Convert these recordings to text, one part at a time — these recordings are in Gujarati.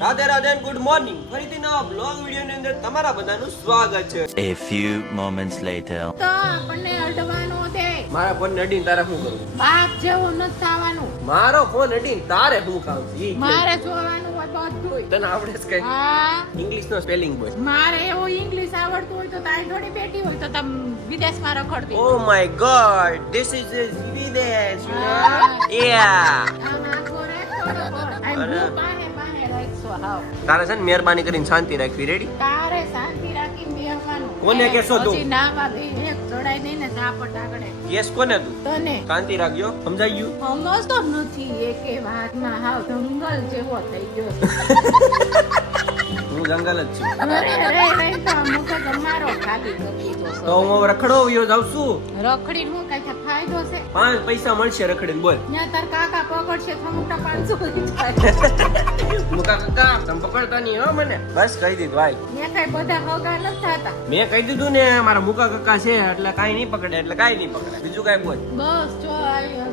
રાધે રાધે ગુડ મોર્નિંગ ફરીથી નવા બ્લોગ વિડિયો ની અંદર તમારા બધાનું સ્વાગત છે. A few moments later. તો આપણને અડવાનો છે. મારા ફોન અડીને તારે શું કરવું? બાપ જેવું ન થવાનું. મારો ફોન અડીને તારે શું કામ. મારે જોવાનું હોય બધુંય. તને આવડે છે કઈ? હા. ઇંગ્લિશ નો સ્પેલિંગ બોલ. મારે એવો ઇંગ્લિશ આવડતું હોય તો તારી થોડી બેટી હોય તો તમે વિદેશમાં રખડતી oh my god this is વિદેશ. યા આમ આખો રાખો ને તારે છે ને મહેરબાની કરીને શાંતિ રાખવી રેડી તારે શાંતિ રાખી બેહવાનું. કોને કેસો તું? પછી નાવા બે એક ચડાઈ દઈને ઝાપટ ડાગડે કેસ કોને તું? તને. શાંતિ રાખજો. સમજાઈ ગયું? સમજતો નથી એકે વાતમાં હાવ જંગલ જેવો થઈ ગયો છે. હું જંગલ જ છું. તો હું રખડો વયો જાઉં છું. રખડી હું કઈ ફાયદો છે. પાંચ પૈસા મળશે રખડીને બોલ. ત્યાં તાર કાકા પકડશે તો મોટા પાંચસો મુકા કાકા તમે પકડતા નહીં હો મને. બસ કહી દીધું ભાઈ. મેં કઈ બધા હોગા નથી થતા. મેં કહી દીધું ને મારા મુકા કાકા છે એટલે કાઈ નહીં પકડે એટલે કાઈ નહીં પકડે. બીજું કાઈ બોલ. બસ જો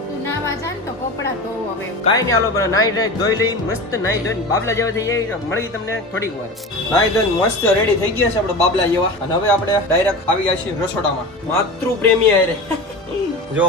તું નાવા જા તો કપડા ધો હવે. કાઈ નહીં હાલો બરા નાઈ ધોઈ ધોઈ લઈ મસ્ત નાઈ ધોઈને બાબલા જેવા થઈ જાય મળી તમને થોડીક વાર. નાઈ ધોઈને મસ્ત રેડી થઈ ગયા છે આપણે બાબલા જેવા. અને હવે આપણે ડાયરેક્ટ આવી ગયા છીએ રસોડામાં. માતૃ પ્રેમી આરે જો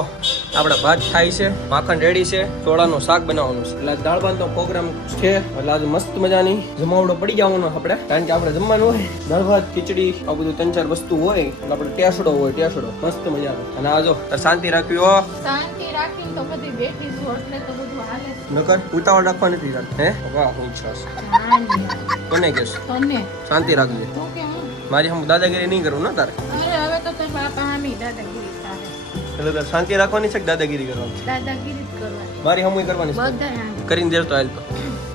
આપણે ભાત થાય છે માખણ રેડી છે ચોળાનું શાક બનાવવાનું છે. એટલે દાળ ભાતનો પ્રોગ્રામ છે એટલે આજે મસ્ત મજાની જમાવડો પડી જવાનો આપણે કારણ કે આપણે જમવાનું હોય દાળ ભાત ખીચડી આ બધું ત્રણ ચાર વસ્તુ હોય એટલે આપણે ટેસડો હોય ટેસડો. મસ્ત મજાનો. અને આજો શાંતિ રાખવી હો. શાંતિ રાખી તો બધી બેઠી છું એટલે તો બધું હાલે નકર ઉતાવળ રાખવા નથી તાર હે? વાહ હું છસ. કોને કેસ તને શાંતિ રાખજે. મારી હમ દાદાગીરી નહીં કરું ને તારે? અરે હવે તો તાર બાપા હામી દાદાગીરી થાય એટલે તારે શાંતિ રાખવાની છે કે દાદાગીરી કરવાની દાદાગીરી જ કરવાની. મારી હમ કરવાની છે. બધા કરીને દેર તો હાલ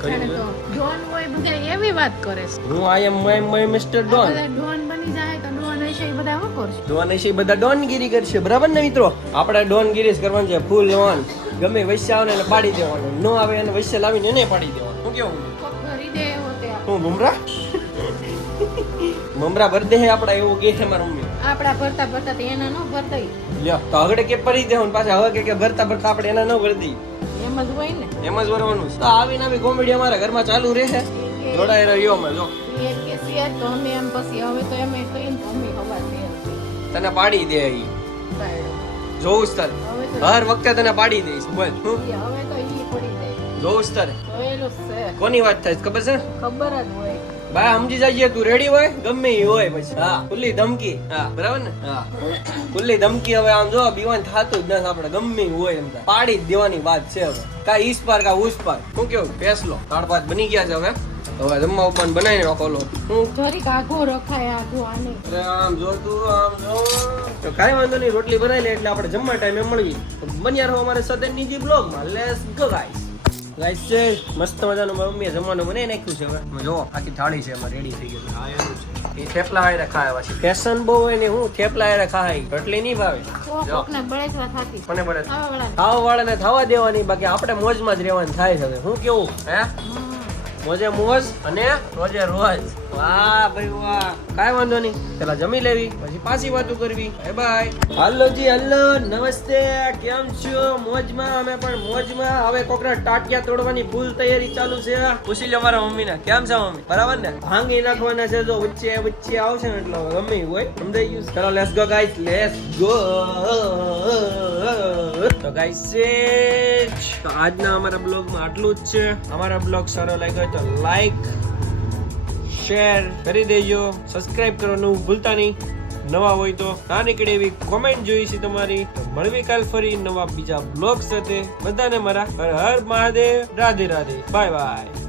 કરીને તો ડોન હોય બધા એવી વાત કરે છે. હું I am my my mister don બધા ડોન બની જાય તો ડોન હશે એ બધા શું કરશે? ડોન છે બધા ડોનગીરી કરશે. બરાબર ને મિત્રો? આપણે ડોનગીરી જ કરવાની છે. ફૂલ ઓન ગમે વૈશ્ય આવે ને એને પાડી દેવાનું. ન આવે એને વૈશ્ય લાવીને એને પાડી દેવાનું. હું કેવું? કરી દે હું મમરા? મમરા ભર દે હે આપડા એવું કે છે મારા મમ્મી. આપડા ભરતા ભરતા તો એના નો ભરતા લ્યો તો આગળ કે પરી દેવું પાછા હવે કે કે ભરતા ભરતા આપણે એના ન ભરી એમ જ હોય ને. એમ જ વરવાનું તો તો આવી નવી કોમેડી અમારા ઘરમાં ચાલુ રહે. જોડાઈ રહ્યો અમે જો. એક કે શેર તો અમે એમ પછી હવે તો એમ કઈ અમે હવા દે તને પાડી દે ઈ. જોઉં જ તારે હર વખતે તને પાડી દઈશ બોલ હવે તો ઈ પડી જાય. જોઉં જ તારે છે. કોની વાત થાય ખબર છે? ખબર જ હોય. બા સમજી જાય તું રેડી હોય? ગમે એ હોય પછી. હા. ખુલ્લી ધમકી. હા. બરાબર ને? હા. ખુલ્લી ધમકી હવે આમ જો બીવાન થાતું જ નથી આપણે. ગમે હોય એમ પાડી જ દેવાની વાત છે હવે. કા ઈસ પાર કા ઉસ પાર. હું કેવું? ફેસલો. દાળ ભાત બની ગયા છે હવે. હવે જમવા ઉપમાન બનાવીને રાખો લો. હું? જરીક આઘો રખાય આઘો આને. અરે આમ જો તું આમ જો. તો કાંઈ વાંધો નહીં રોટલી બનાવી લે એટલે આપણે જમવા ટાઈમે મળવી બન્યા રહો અમારે સદન નીજી બ્લોગમાં લેસ ગો ગાઈસ ગાઈસ છે મસ્ત મજાનું મારી મમ્મીએ જમવાનું મને નાખ્યું છે હવે. જો આખી થાળી છે એમાં રેડી થઈ ગયું છે. હા એનું છે. એ થેપલા હારે ખાય પછી. ફેશન બહુ હોય ને હું થેપલા હારે ખાય. રોટલી નહીં ભાવે. કોકને બળેજવા થાતી કોને પડે ખાવા વાળા ખાવા વાળાને થવા દેવાની બાકી આપણે મોજમાં જ રહેવાનું થાય છે હવે. હું કેવું? હે? મોજે મોજ અને રોજે રોજ. વાહ ભાઈ વાહ. કાંઈ વાંધો નહીં. પેલા જમી લેવી પછી પાછી વાતો કરવી. Bye bye. હાલો જી હાલો. નમસ્તે. કેમ છો? મોજમાં? અમે પણ મોજમાં. હવે કોકના ટાટિયા તોડવાની ફૂલ તૈયારી ચાલુ છે. પૂછી લેવા મારા મમ્મીને. કેમ છે મમ્મી? બરાબર ને? ભાંગી નાખવાના છે જો વચ્ચે વચ્ચે આવશે ને એટલે ગમે હોય. સમજાઈ ગયું? ચલો let's go guys let's go તો આજના અમારા બ્લોગમાં આટલું જ છે. અમારા બ્લોગ સારો લાગ્યો તો લાઈક શેર કરી દેજો. સબસ્ક્રાઇબ કરવાનું ભૂલતા નહીં. નવા હોય તો ના નીકળે એવી કોમેન્ટ જોઈ છે તમારી મળવી કાલ ફરી નવા બીજા બ્લોગ સાથે. બધાને મારા હર હર મહાદેવ. રાધે રાધે. Bye bye